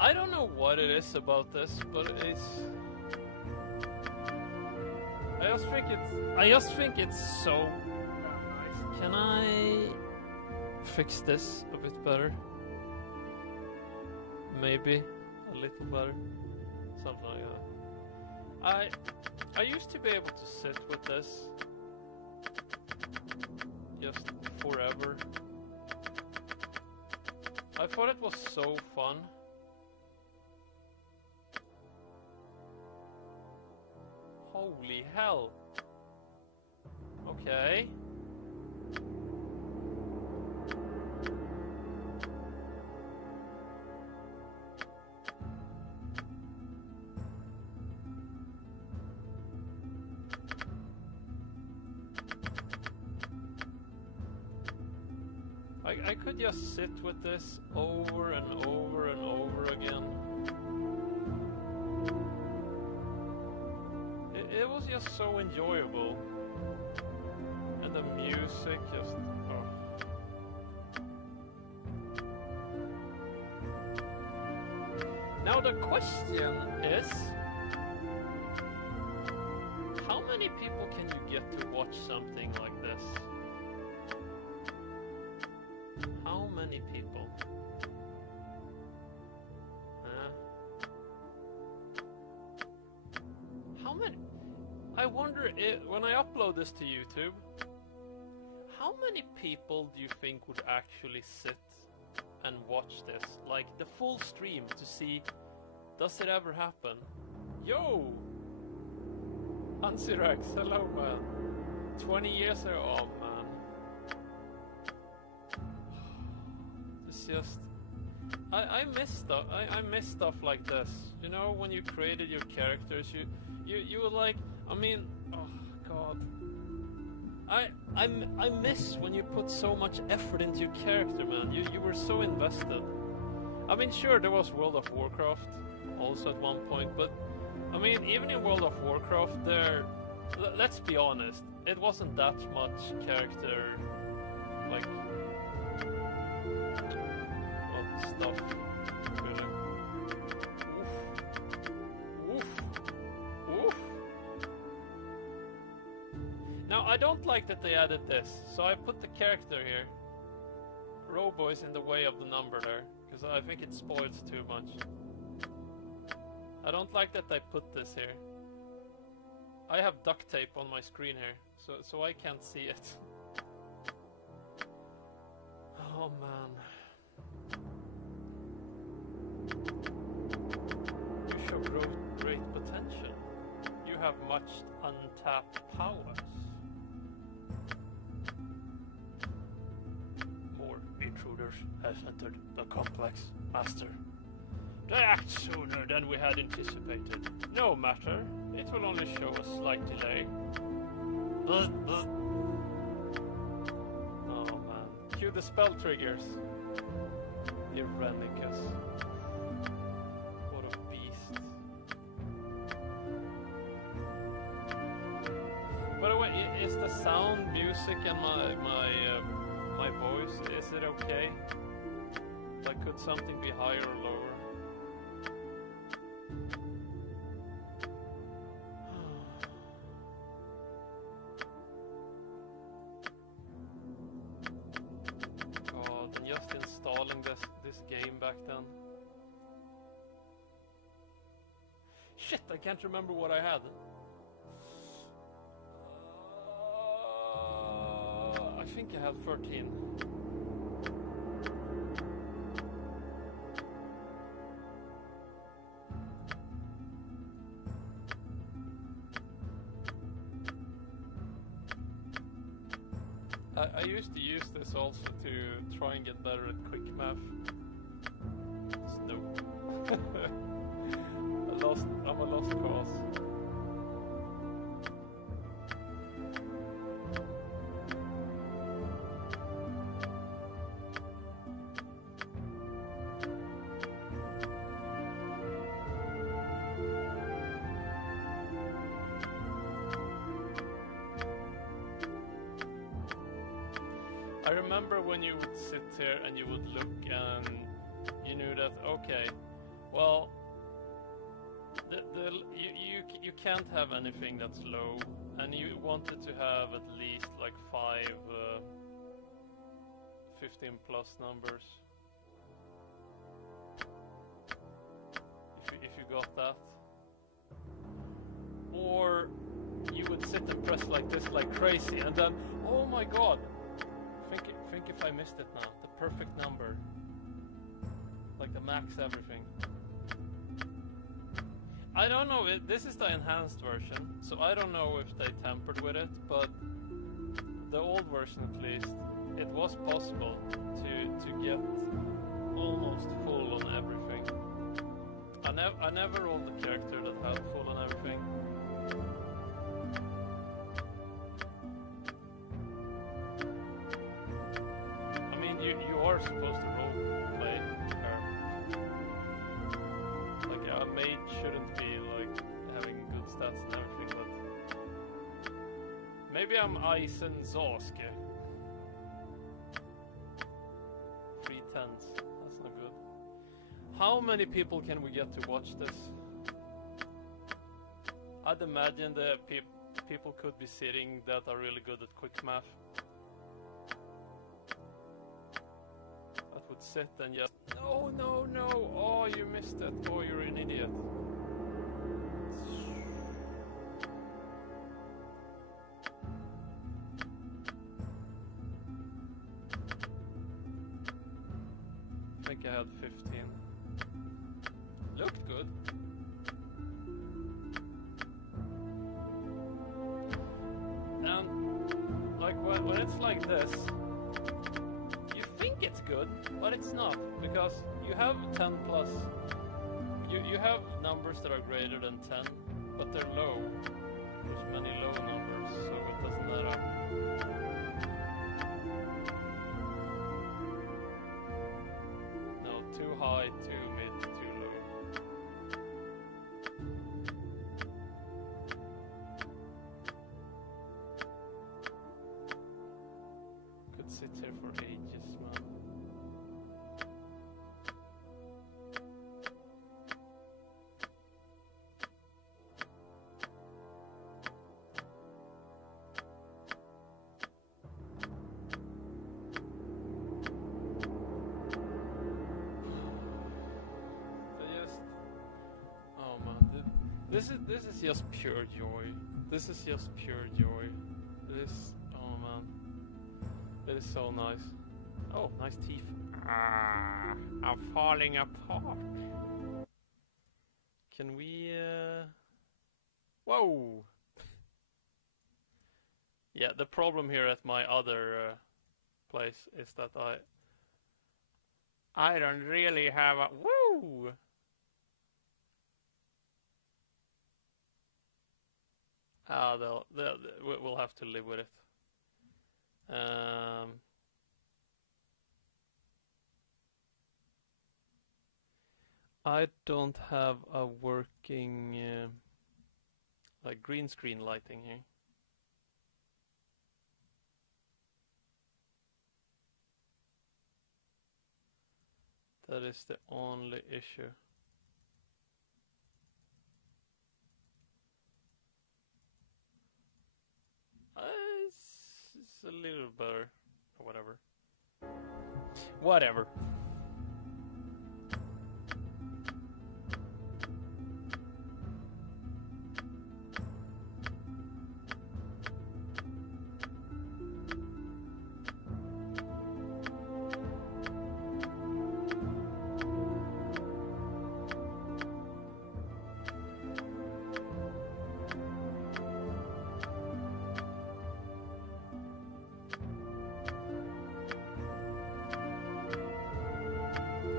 I don't know what it is about this, but it's... I just think it's so nice. Can I fix this a bit better? Maybe a little better. Something like that. I used to be able to sit with this just forever. I thought it was so fun. Holy hell. Okay. I could just sit with this over and over and over again. It was just so enjoyable. And the music just... oh. Now the question is... how many people can you get to watch something like this? How many people? How many? I wonder if, when I upload this to YouTube, how many people do you think would actually sit and watch this? Like the full stream to see, does it ever happen? Yo! Ansirax, hello man. 20 years ago, oh man. It's just... I miss stuff. I miss stuff like this. You know, when you created your characters, you were like, I mean, oh god. I miss when you put so much effort into your character, man. You were so invested. I mean, sure, there was World of Warcraft also at one point, but I mean, even in World of Warcraft, let's be honest, it wasn't that much character, like, stuff, really. Oof. Oof. Oof. Now, I don't like that they added this, so I put the character here. Robo is in the way of the number there, because I think it spoils too much. I don't like that they put this here. I have duct tape on my screen here, so I can't see it. Oh man. You show great potential. You have much untapped powers. More intruders has entered the complex, Master. They act sooner than we had anticipated. No matter, it will only show a slight delay. Oh man. Cue the spell triggers. Irenicus. What a beast. By the way, is the sound, music, and my voice, is it okay? Like, could something be higher or lower? This game back then. Shit, I can't remember what I had. I think I had 13. I used to use this also to try and get better at quick math. No. I'm a lost cause. I remember when you would sit here and you would look and you knew that, okay, Well, you can't have anything that's low, and you wanted to have at least like 5 15 plus numbers. If you got that, or you would sit and press like this like crazy, and then oh my god, think if I missed it now, the perfect number, like the max everything. I don't know, this is the enhanced version, so I don't know if they tampered with it, but the old version at least, it was possible to get almost full on everything. I never rolled the character that had full on everything. I mean, you are supposed to role play her. Like a maid shouldn't be like having good stats and everything, but maybe I'm Eisen Zoske. 3 10s. That's not good. How many people can we get to watch this? I'd imagine the people could be sitting that are really good at quick math. That would sit and just... No, no, no! Oh, you missed it. Oh, you're an idiot. I think I had 15. Looked good. And like when it's like this, you think it's good, but it's not, because you have 10 plus. You have numbers that are greater than 10, but they're low. There's many low numbers, so it doesn't matter. No, too high, too mid, too low. Could sit here for ages, man. This is just pure joy. This is just pure joy. This, oh man, it is so nice. Oh, nice teeth. Ah, I'm falling apart. Can we? Whoa. Yeah, the problem here at my other place is that I don't really have a woo. We'll have to live with it. I don't have a working like green screen lighting here. That is the only issue. It's a little better, or whatever. Whatever.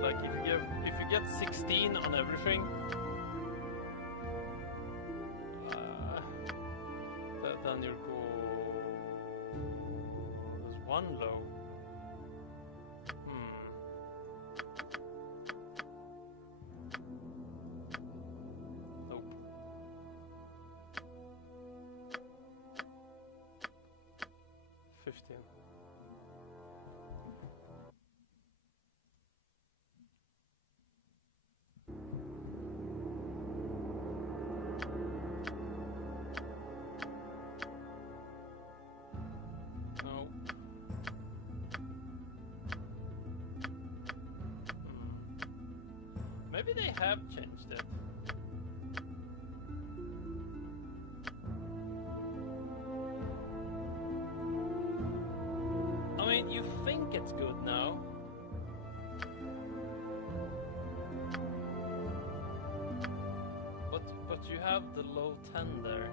Like if you get 16 on everything, then you'll go. There's one low. Nope. $15. have changed it. I mean, you think it's good now. But you have the low 10 there.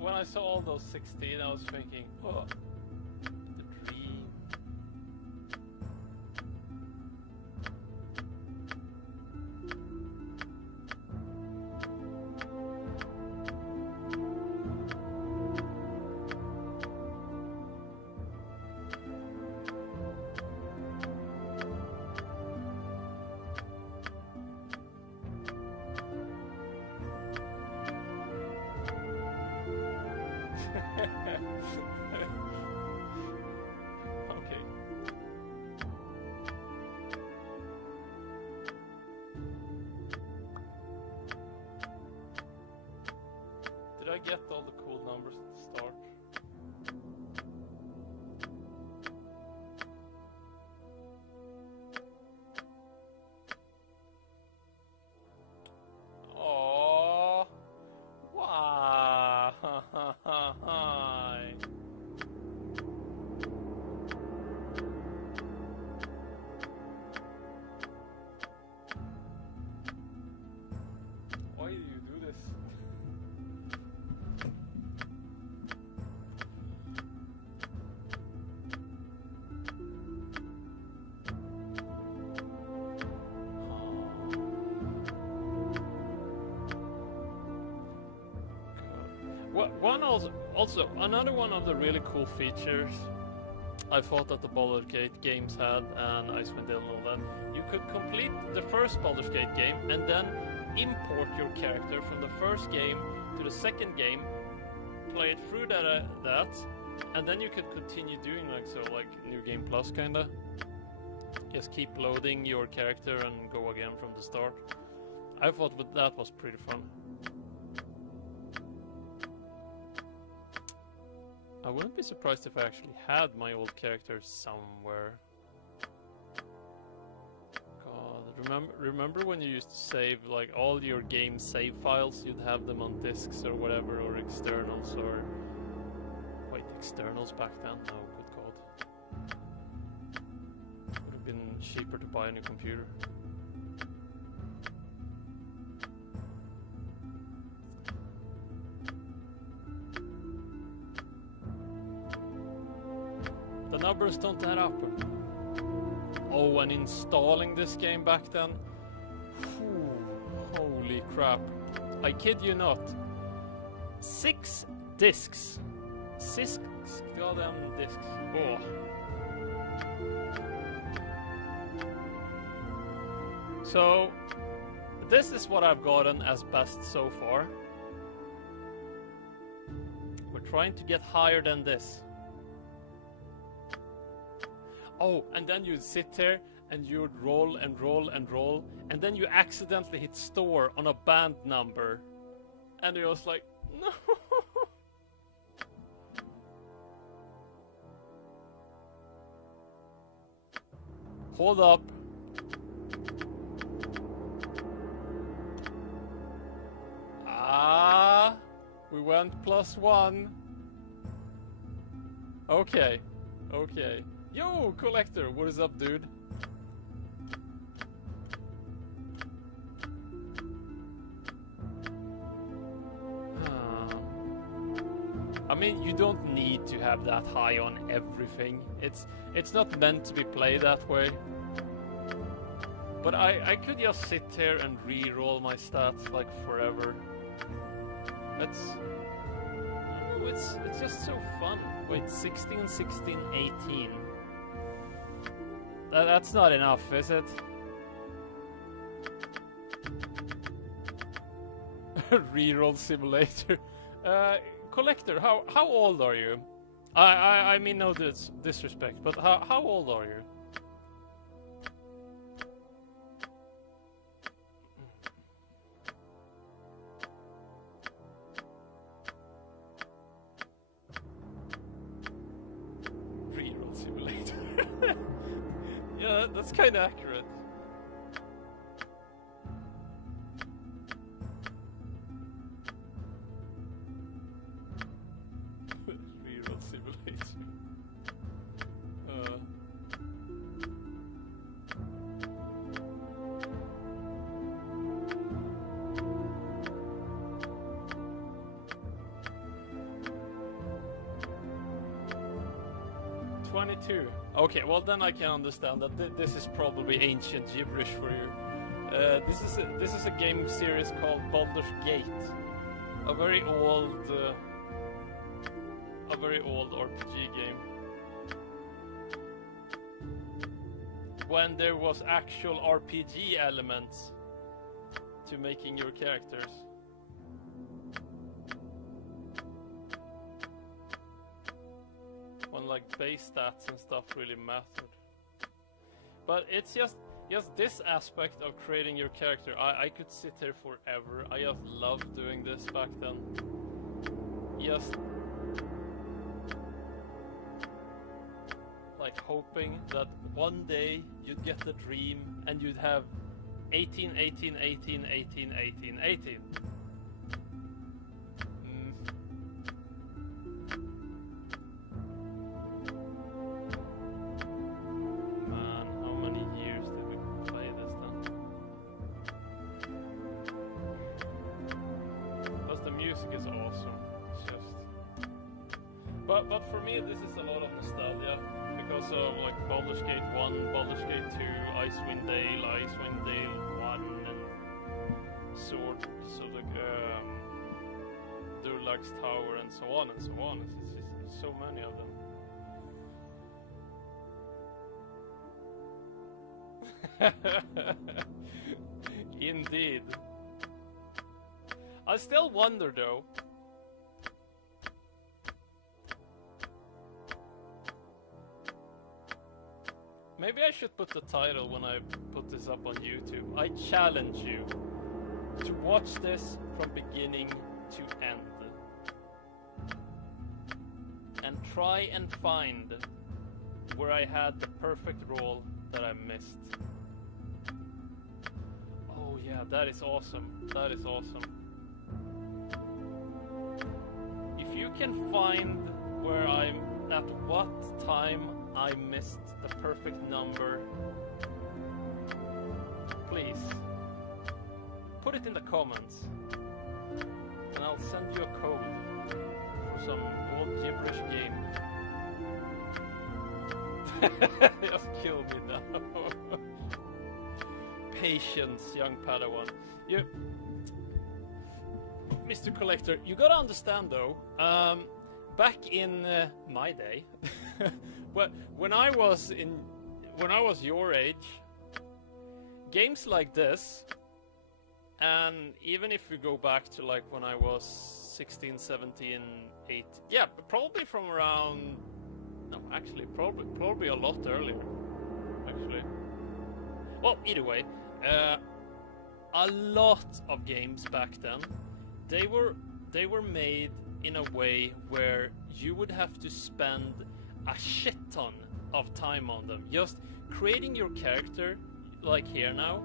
When I saw all those 16, I was thinking, oh, the dream. Okay. Did I get all the cool numbers at the start? Oh, wow! Hi. Why do you do this? Also, another one of the really cool features I thought that the Baldur's Gate games had, and Icewind Dale and all that, you could complete the first Baldur's Gate game and then import your character from the first game to the second game, play it through that, and then you could continue doing like New Game Plus kinda. Just keep loading your character and go again from the start. I thought that was pretty fun. I wouldn't be surprised if I actually had my old characters somewhere. God, remember when you used to save like all your game save files? You'd have them on disks or whatever, or externals, or wait, externals back then? No, good God. Would have been cheaper to buy a new computer. The numbers don't add up. Oh, and installing this game back then? Whew, holy crap. I kid you not. 6 discs. 6 goddamn discs. Oh. So, this is what I've gotten as best so far. We're trying to get higher than this. Oh, and then you'd sit there and you'd roll and roll and roll, and then you accidentally hit store on a band number. And it was like, no! Hold up. Ah, we went +1. Okay, okay. Yo, Collector, what is up, dude? I mean, you don't need to have that high on everything. It's not meant to be played that way. But I could just sit here and re-roll my stats like forever. That's... I don't know, it's just so fun. Wait, 16, 16, 18. That's not enough, is it? Reroll simulator. Collector, how old are you? I mean no disrespect, but how old are you? Reroll simulator. Yeah, that's kind of accurate. Reroll simulator. 22. Okay, well then I can understand that this is probably ancient gibberish for you. This is a game series called Baldur's Gate, a very old RPG game. When there was actual RPG elements to making your characters. When like base stats and stuff really mattered. But it's just this aspect of creating your character. I could sit here forever. I just loved doing this back then. Just like hoping that one day you'd get the dream and you'd have 18, 18, 18, 18, 18, 18. Man, how many years did we play this then? Plus the music is awesome. It's just... But for me this is a lot of nostalgia. Because of like Baldur's Gate 1, Baldur's Gate 2, Icewind Dale 1, and Sword, so like Durlag's Tower, and so on and so on. It's just so many of them. Indeed. I still wonder though. Maybe I should put the title when I put this up on YouTube. I challenge you to watch this from beginning to end. And try and find where I had the perfect roll that I missed. Oh yeah, that is awesome. That is awesome. If you can find where I'm at what time I missed the perfect number, please put it in the comments and I'll send you a code for some old gibberish game. Just kill me now. Patience, young Padawan. You, Mr. Collector, you gotta understand though, back in my day, when I was your age, games like this, and even if we go back to like when I was 16, 17, 8, yeah, probably from around, no, actually, probably a lot earlier, actually. Well, either way, a lot of games back then, they were made in a way where you would have to spend a shit ton of time on them. Just creating your character, like here now.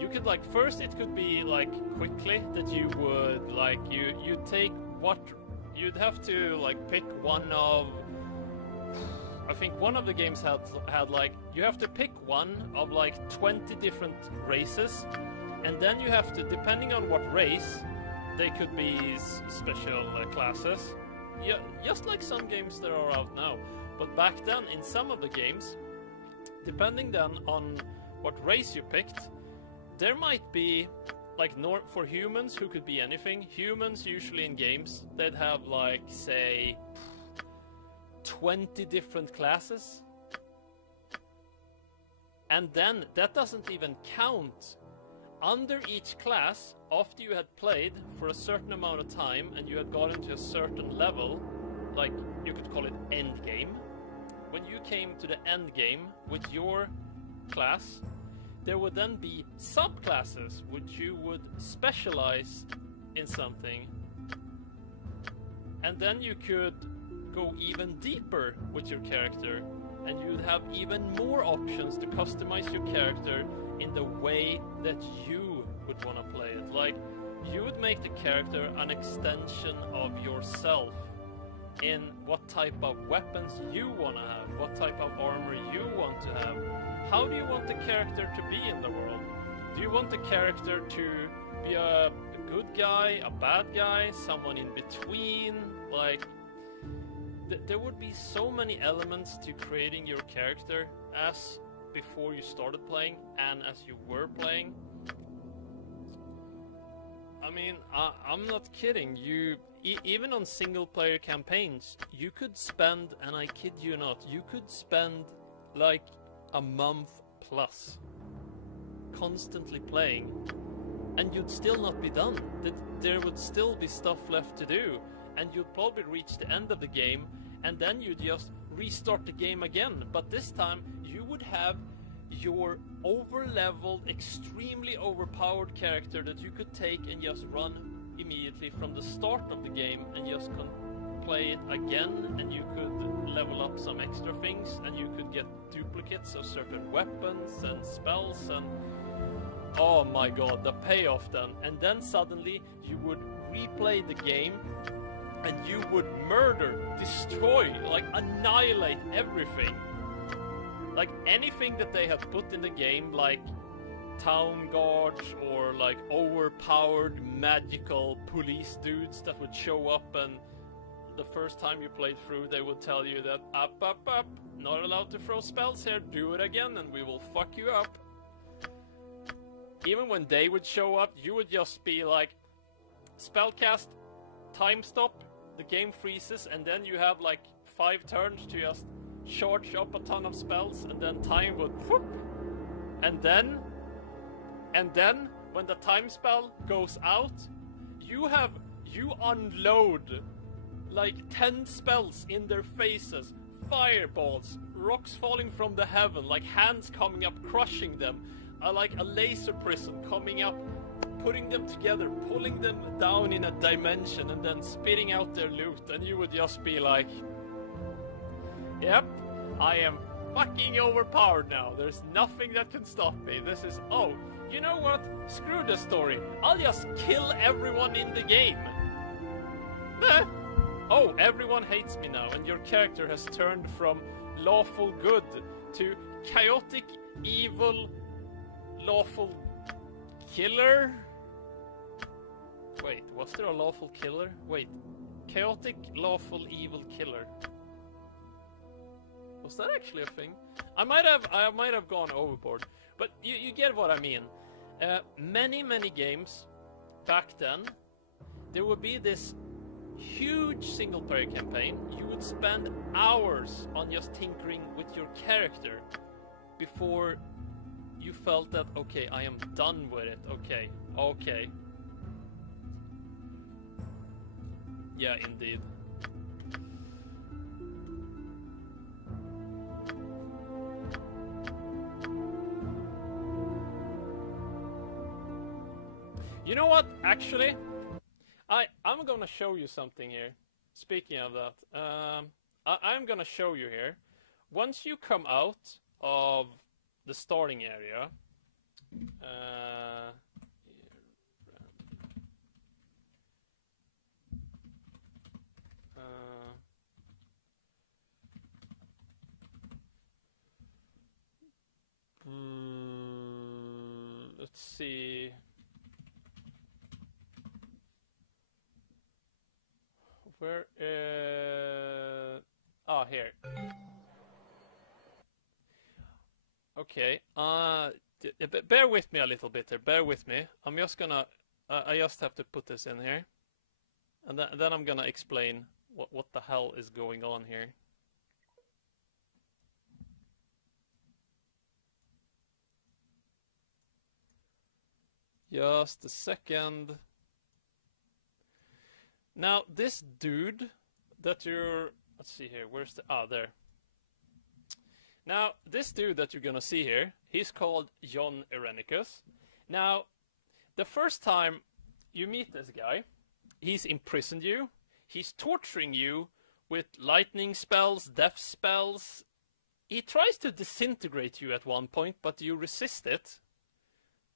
You could like, first it could be like quickly that you would like, you take what, you'd have to like pick one of, I think one of the games had like, you have to pick one of like 20 different races, and then you have to, depending on what race, they could be special classes. Yeah, just like some games that are out now. But back then, in some of the games, depending then on what race you picked, there might be, like, for humans who could be anything. Humans usually in games, they'd have, like, say, 20 different classes. And then that doesn't even count. Under each class, after you had played for a certain amount of time and you had gotten to a certain level, like you could call it end game, when you came to the end game with your class, there would then be subclasses which you would specialize in something, and then you could go even deeper with your character, and you'd have even more options to customize your character in the way that you would want to play it. Like, you would make the character an extension of yourself in what type of weapons you want to have, what type of armor you want to have. How do you want the character to be in the world? Do you want the character to be a good guy, a bad guy, someone in between? Like, there would be so many elements to creating your character as before you started playing and as you were playing. I mean, I'm not kidding. Even on single player campaigns, you could spend, and I kid you not, you could spend like a month plus constantly playing, and you'd still not be done. There would still be stuff left to do, and you'd probably reach the end of the game, and then you'd just restart the game again. But this time you would have your over-leveled, extremely overpowered character that you could take and just run immediately from the start of the game and just play it again, and you could level up some extra things, and you could get duplicates of certain weapons and spells, and oh my god, the payoff then. And then suddenly you would replay the game and you would murder, destroy, like annihilate everything. Like anything that they had put in the game, like town guards or like overpowered magical police dudes that would show up, and the first time you played through they would tell you that up, not allowed to throw spells here, do it again and we will fuck you up. Even when they would show up, you would just be like, spellcast, time stop, the game freezes, and then you have like 5 turns to just charge up a ton of spells, and then time would whoop, and then when the time spell goes out, you unload like 10 spells in their faces, fireballs, rocks falling from the heaven, like hands coming up crushing them, like a laser prism coming up, putting them together, pulling them down in a dimension, and then spitting out their loot, and you would just be like, yep, I am fucking overpowered now. There's nothing that can stop me. This is, oh, you know what? Screw the story. I'll just kill everyone in the game. Oh, everyone hates me now, and your character has turned from lawful good to chaotic, evil, lawful killer? Wait, was there a lawful killer? Wait, chaotic, lawful, evil killer. Was that actually a thing? I might have gone overboard, but you get what I mean. Many games back then, there would be this huge single player campaign. You would spend hours on just tinkering with your character before you felt that, okay, I am done with it. Okay. Yeah, indeed. You know what, actually? I'm gonna show you something here. Speaking of that, I'm gonna show you here. Once you come out of the starting area, let's see. Where? Here. Okay. Bear with me a little bit here. Bear with me. I'm just gonna. I just have to put this in here, and then I'm gonna explain what the hell is going on here. Just a second. Now, this dude that you're... Let's see here. Where's the... Ah, there. Now, this dude that you're gonna see here, he's called John Irenicus. Now, the first time you meet this guy, he's imprisoned you. He's torturing you with lightning spells, death spells. He tries to disintegrate you at one point, but you resist it,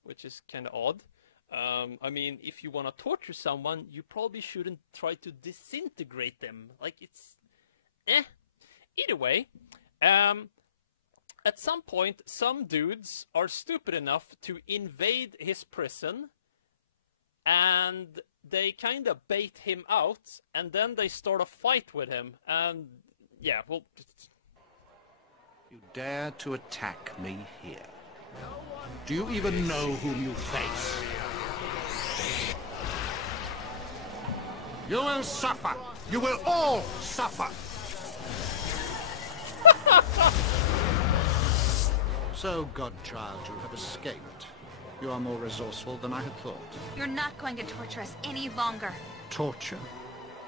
which is kind of odd. I mean, if you want to torture someone, you probably shouldn't try to disintegrate them. Like, it's... Either way, at some point, some dudes are stupid enough to invade his prison, and they kind of bait him out, and then they start a fight with him, and yeah, well... You dare to attack me here? Do you even know whom you face? You will suffer! You will all suffer! So, godchild, you have escaped. You are more resourceful than I had thought. You're not going to torture us any longer. Torture?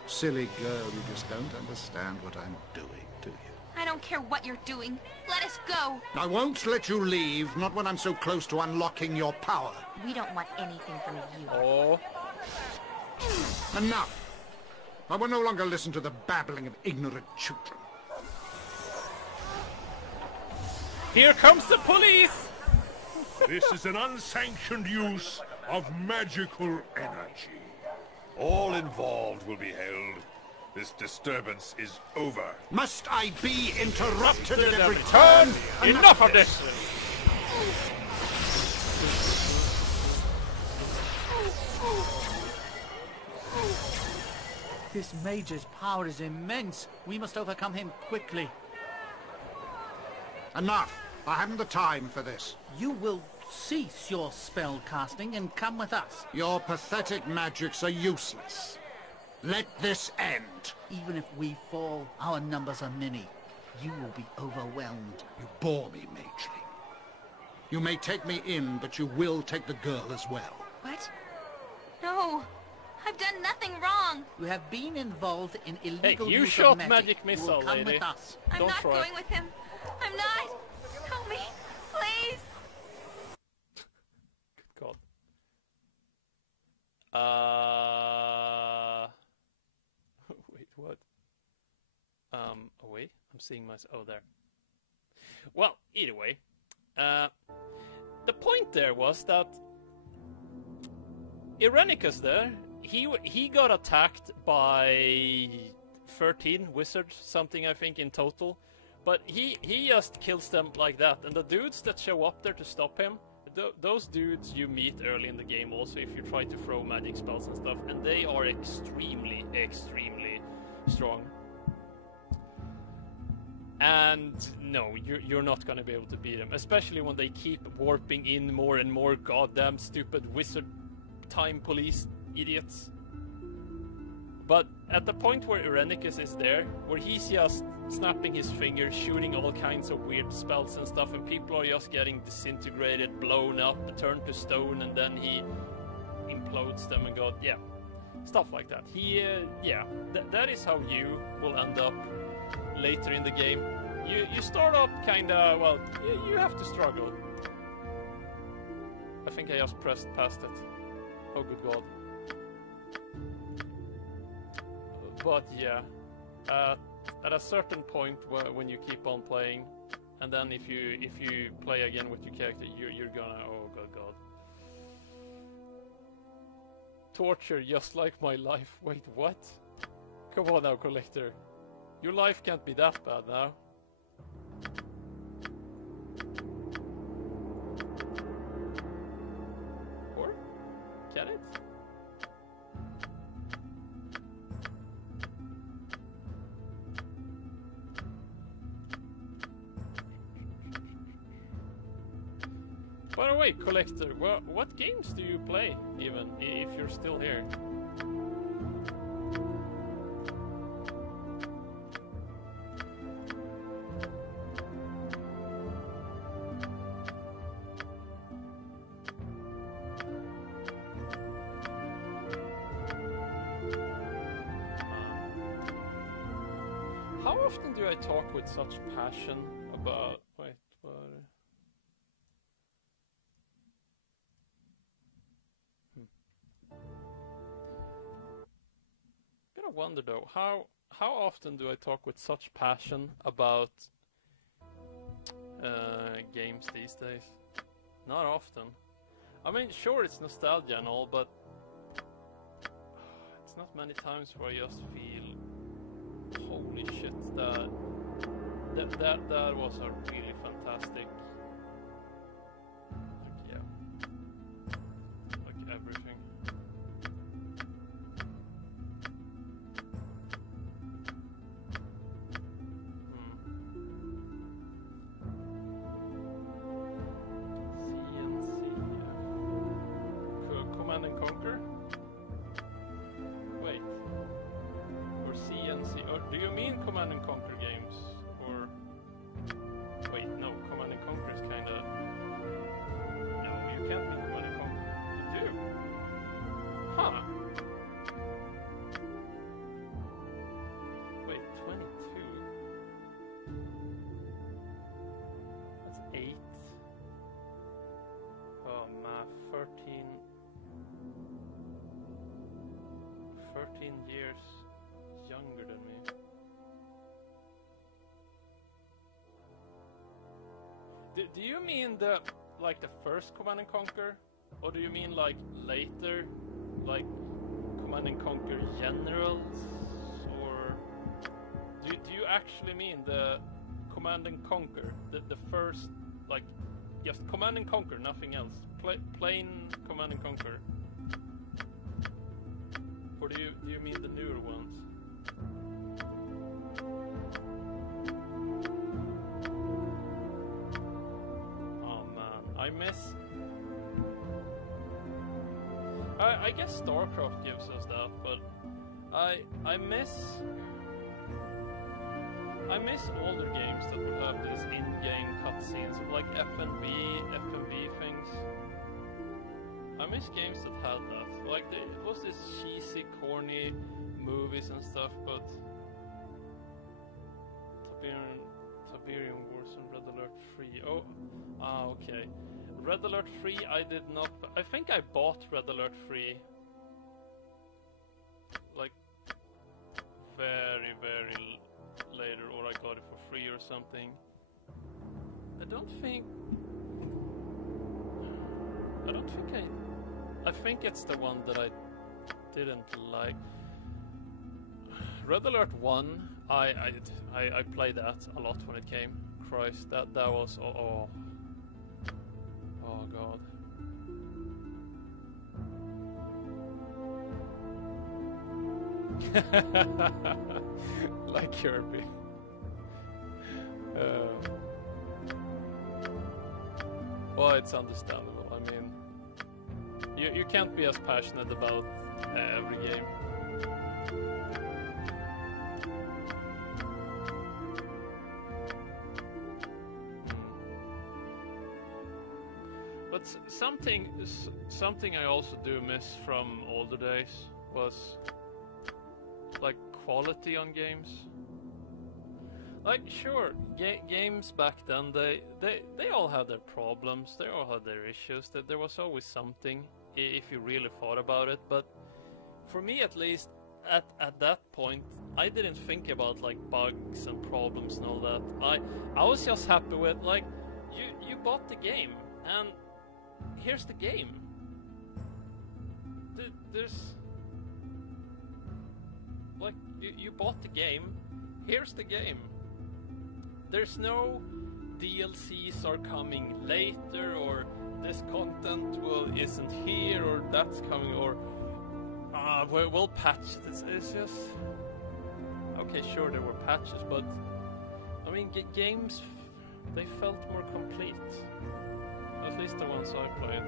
Silly girl, you just don't understand what I'm doing, do you? I don't care what you're doing. Let us go. I won't let you leave, not when I'm so close to unlocking your power. We don't want anything from you. Oh. Enough! I will no longer listen to the babbling of ignorant children. Here comes the police! This is an unsanctioned use of magical energy. All involved will be held. This disturbance is over. Must I be interrupted at every turn? Enough of this! This mage's power is immense. We must overcome him quickly. Enough! I haven't the time for this. You will cease your spell casting and come with us. Your pathetic magics are useless. Let this end. Even if we fall, our numbers are many. You will be overwhelmed. You bore me, Mageling. You may take me in, but you will take the girl as well. What? No. I've done nothing wrong. You have been involved in illegal Hey, you use shot of magic. magic missile, You will come lady. with us. I'm Don't not try. going with him. I'm not. Help me, please. Good God. Wait, what? Oh wait, I'm seeing myself. Oh, there. Well, either way, the point there was that Irenicus there, he got attacked by 13 wizards, something I think in total. But he just kills them like that, and the dudes that show up there to stop him, those dudes you meet early in the game also if you try to throw magic spells and stuff, and they are extremely, extremely strong. And no, you're not gonna be able to beat them, especially when they keep warping in more and more goddamn stupid wizard time police idiots. But at the point where Irenicus is there, where he's just snapping his fingers, shooting all kinds of weird spells and stuff, and people are just getting disintegrated, blown up, turned to stone, and then he implodes them and God, yeah, stuff like that. That is how you will end up later in the game. You start up kinda, well, you have to struggle. I think I just pressed past it. Oh good God. But yeah, at a certain point when you keep on playing, and then if you play again with your character, you're gonna, oh good God. Torture just like my life. Wait, what? Come on now, Collector. Your life can't be that bad now. Or can it? By the way, Collector, what games do you play, even, if you're still here? How often do I talk with such passion about... Wait, what... I wonder though, how often do I talk with such passion about games these days? Not often. I mean, sure, it's nostalgia and all, but it's not many times where I just feel, holy shit, that was a really fantastic, like, yeah, like everything. Command and Conquer? Wait. Or CNC? Or do you mean Command and Conquer games? Or... Wait, no. Command and Conquer is kinda... No, you can't mean Command and Conquer. You do? Huh. Wait, 22. That's 8. Oh, man, 13 years younger than me. Do you mean the first Command and Conquer, or do you mean like later, like Command and Conquer Generals, or do you actually mean the Command and Conquer, the first, like just Command and Conquer, nothing else, plain Command and Conquer? Or do you mean the newer ones? Oh man, I miss... I guess StarCraft gives us that, but I miss older games that would have these in-game cutscenes, like FNB things. I miss games that had that. Like, it was this cheesy, corny movies and stuff, but... Tiberium Wars and Red Alert 3. Oh, okay. Red Alert 3 I did not... I think I bought Red Alert 3... like... very, very later, or I got it for free or something. I don't think I think it's the one that I didn't like. Red Alert 1, I played that a lot when it came. Christ, that was oh god. Like Kirby. Well, it's understandable. I mean, you can't be as passionate about every game. But something I also do miss from older days was like quality on games. Like, sure, games back then, they all had their problems, they all had their issues, that there was always something if you really thought about it. But for me, at least, at that point, I didn't think about like bugs and problems and all that. I was just happy with, like, you bought the game and here's the game. There's like, you bought the game, here's the game. There's no DLCs are coming later, or this content isn't here, or that's coming, or we'll patch this. It's just, okay, sure, there were patches, but I mean, games, they felt more complete. At least the ones I played.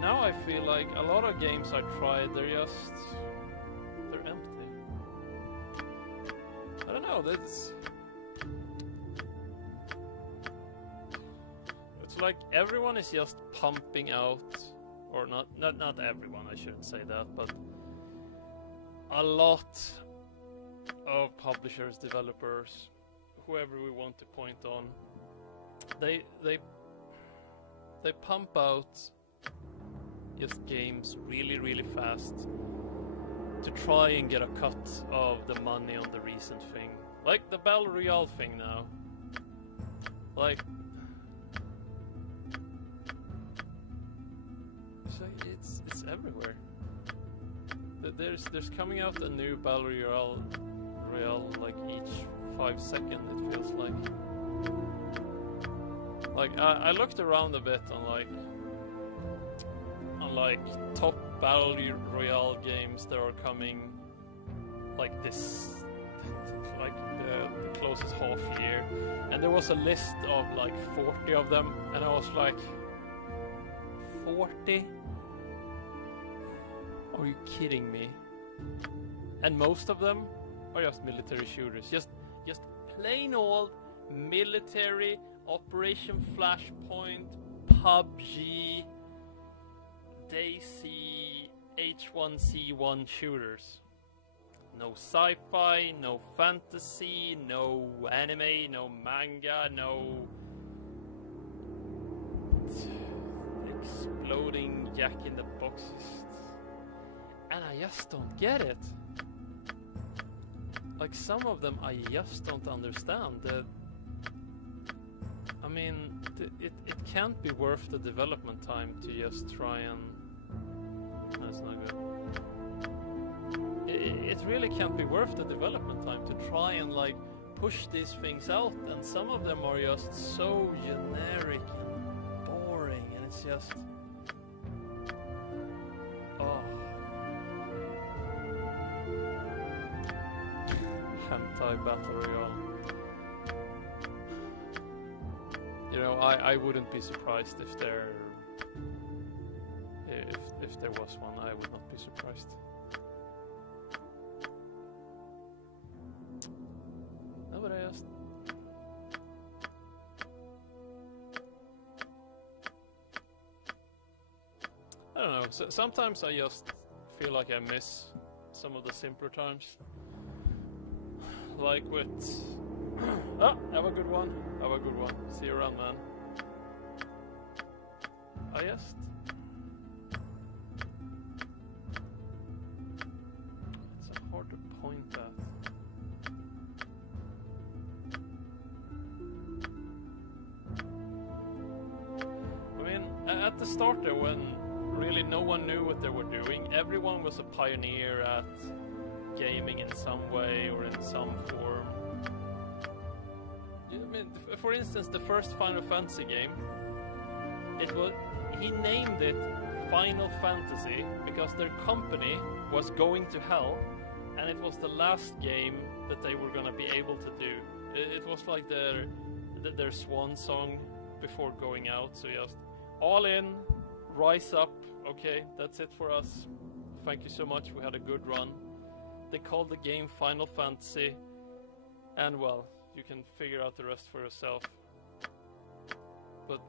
Now I feel like a lot of games I tried, they're empty. I don't know, it's like everyone is just pumping out, or not everyone, I shouldn't say that, but a lot of publishers, developers, whoever we want to point on, they pump out just games really fast to try and get a cut of the money on the recent thing, like the Battle Royale thing now. Like, it's everywhere. There's coming out a new Battle Royale like each 5 seconds, it feels like. Like I looked around a bit on top Battle Royale games that are coming like this, like the closest half year, and there was a list of like 40 of them, and I was like, 40? Are you kidding me? And most of them are just military shooters, just plain old military Operation Flashpoint, PUBG, DayZ, H1C1 shooters. No sci-fi, no fantasy, no anime, no manga, no exploding Jack in the Boxes. And I just don't get it. Like, some of them I just don't understand. I mean, it can't be worth the development time to just try and... That's not good. It really can't be worth the development time to try and, like, push these things out. And some of them are just so generic and boring, and it's just... Oh. Hentai Battle Royale. You know, I wouldn't be surprised if there was one. I would not be surprised. No, but I just... I don't know. Sometimes I just feel like I miss some of the simpler times. Like with... Oh, have a good one. Have a good one. See you around, man. I just... It's hard to point at. I mean, at the start there, when really no one knew what they were doing, everyone was a pioneer at gaming in some way or in some form. I mean, for instance, the first Final Fantasy game, he named it Final Fantasy because their company was going to hell, and it was the last game that they were gonna be able to do. It was like their swan song before going out. So just all in, rise up. Okay, that's it for us. Thank you so much. We had a good run. They called the game Final Fantasy, and well, you can figure out the rest for yourself. But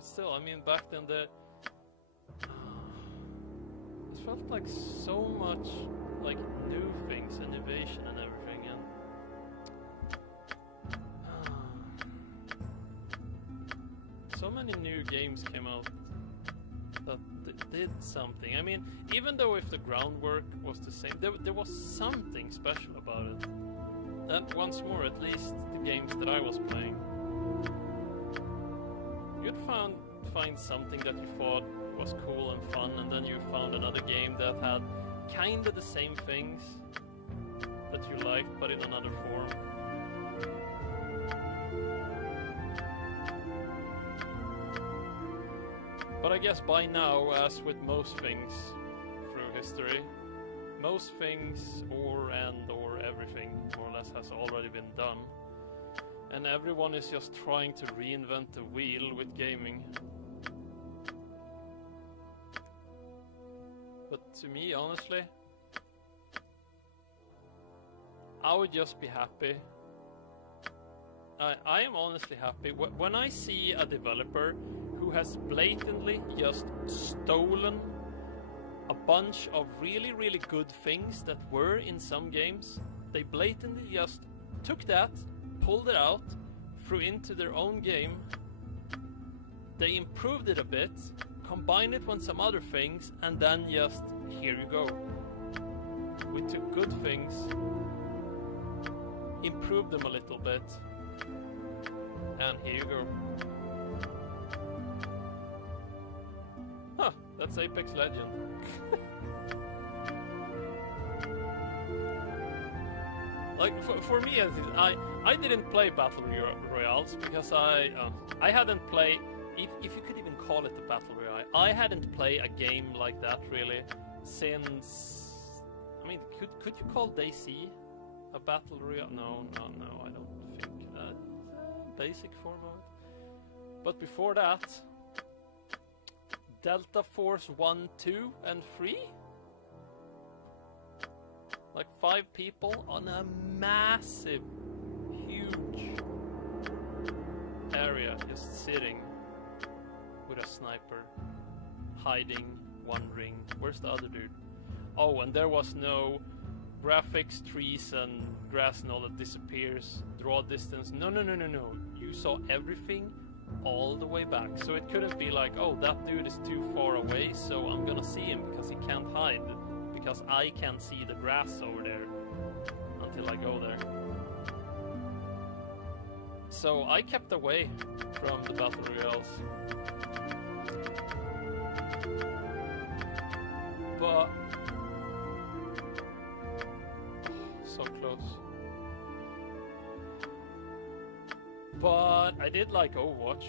still, I mean, back then it felt like so much like new things, innovation and everything, and so many new games came out that did something. I mean, even though if the groundwork was the same, there was something special about it. And once more, at least the games that I was playing, you'd find something that you thought was cool and fun, and then you found another game that had kind of the same things that you liked, but in another form. But I guess by now, as with most things through history, most things or everything more or less has already been done. And everyone is just trying to reinvent the wheel with gaming. But to me, honestly, I would just be happy. I am honestly happy when I see a developer who has blatantly just stolen a bunch of really, really good things that were in some games. They blatantly just took that, pulled it out, threw into their own game. They improved it a bit, combined it with some other things, and then just, here you go. We took good things, improved them a little bit, and here you go. Huh, that's Apex Legend. Like, for me, I didn't play Battle Royales because I hadn't played, if you could even call it a Battle Royale, I hadn't played a game like that really since, I mean, could you call DayZ a Battle Royale? No, I don't think that. Basic form of it. But before that, Delta Force 1, 2, and 3? Like 5 people on a massive, huge area, just sitting with a sniper, hiding, wondering, where's the other dude? Oh, and there was no graphics, trees and grass and all that disappears, draw distance. No. You saw everything all the way back. So it couldn't be like, oh, that dude is too far away, so I'm gonna see him because he can't hide. Because I can't see the grass over there until I go there. So I kept away from the Battle Royales. But so close. But I did like Overwatch.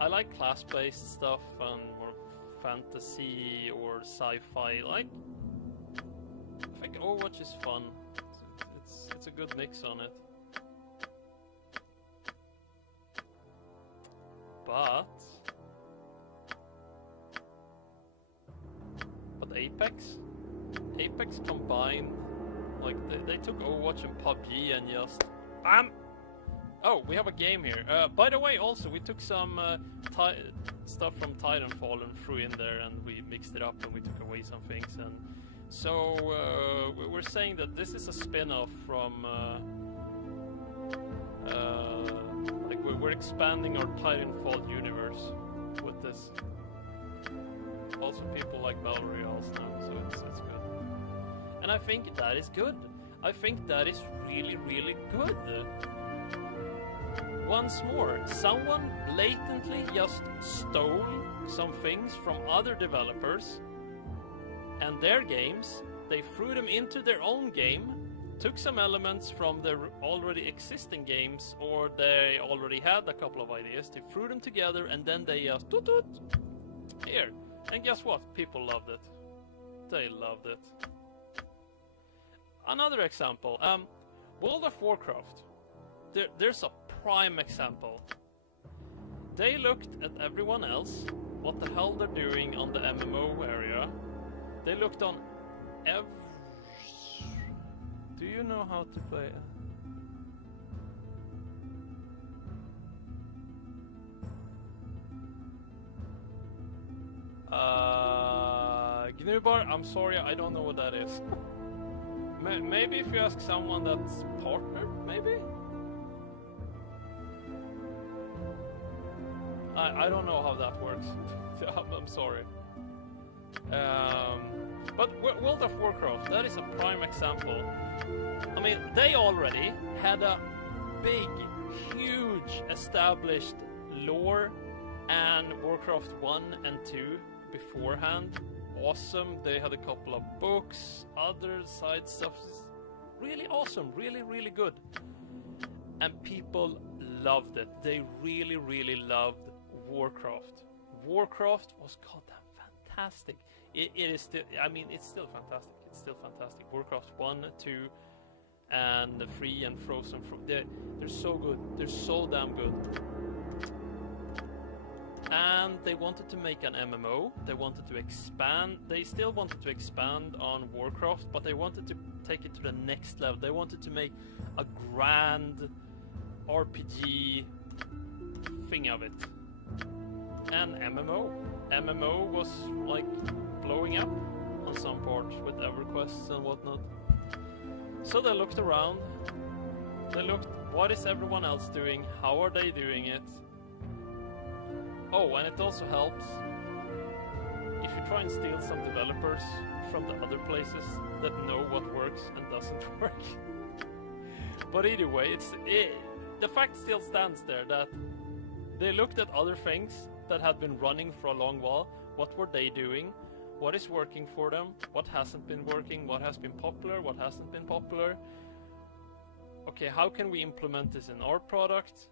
I like class-based stuff and more fantasy or sci-fi. Like, I think Overwatch is fun. It's a good mix on it. But Apex combined, like they took Overwatch and PUBG and just BAM! Oh, we have a game here. By the way, also we took some stuff from Titanfall and threw in there, and we mixed it up and we took away some things. And so we're saying that this is a spin-off from like we're expanding our Titanfall universe with this. Also, people like Battle Royales now, so it's good. And I think that is good. I think that is really, really good. Once more, someone blatantly just stole some things from other developers and their games. They threw them into their own game, took some elements from their already existing games, or they already had a couple of ideas. They threw them together and then they just toot here. And guess what? People loved it. They loved it. Another example, World of Warcraft. There's a prime example. They looked at everyone else, what the hell they're doing on the MMO area. They looked on Do you know how to play it? Gnubar, I'm sorry, I don't know what that is. Maybe if you ask someone that's partnered, maybe? I don't know how that works. I'm sorry. But World of Warcraft, that is a prime example. I mean, they already had a big, huge established lore and Warcraft 1 and 2 beforehand. Awesome. They had a couple of books, other side stuff. Really awesome, really, really good. And people loved it. They really, really loved Warcraft. Warcraft was goddamn fantastic. It is still, I mean, it's still fantastic. It's still fantastic. Warcraft 1, 2, and the free and frozen. They're so good. They're so damn good. And they wanted to make an MMO. They wanted to expand. They still wanted to expand on Warcraft, but they wanted to take it to the next level. They wanted to make a grand RPG thing of it. And MMO was like blowing up on some parts with EverQuests and whatnot. So they looked around. They looked, what is everyone else doing? How are they doing it? Oh, and it also helps if you try and steal some developers from the other places that know what works and doesn't work. But either way, the fact still stands there that they looked at other things that had been running for a long while. What were they doing? What is working for them? What hasn't been working? What has been popular? What hasn't been popular? Okay, how can we implement this in our product?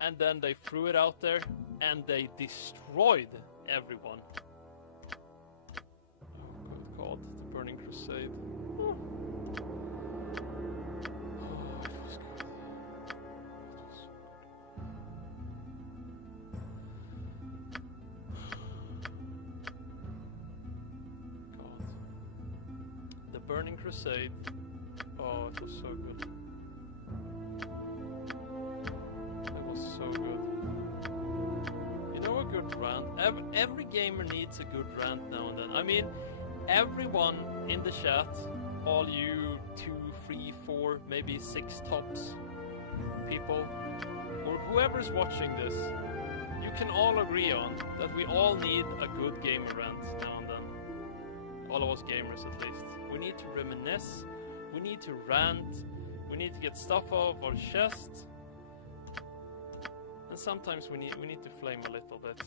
And then they threw it out there and they destroyed everyone. Oh, good God, the Burning Crusade. Oh. Oh, it was good. God. The Burning Crusade. Oh, it was so good. So good. You know, a good rant. Every gamer needs a good rant now and then. I mean, everyone in the chat, all you 2, 3, 4, maybe 6 tops people, or whoever's watching this, you can all agree on that we all need a good gamer rant now and then. All of us gamers, at least. We need to reminisce. We need to rant. We need to get stuff off our chest. And sometimes we need to flame a little bit.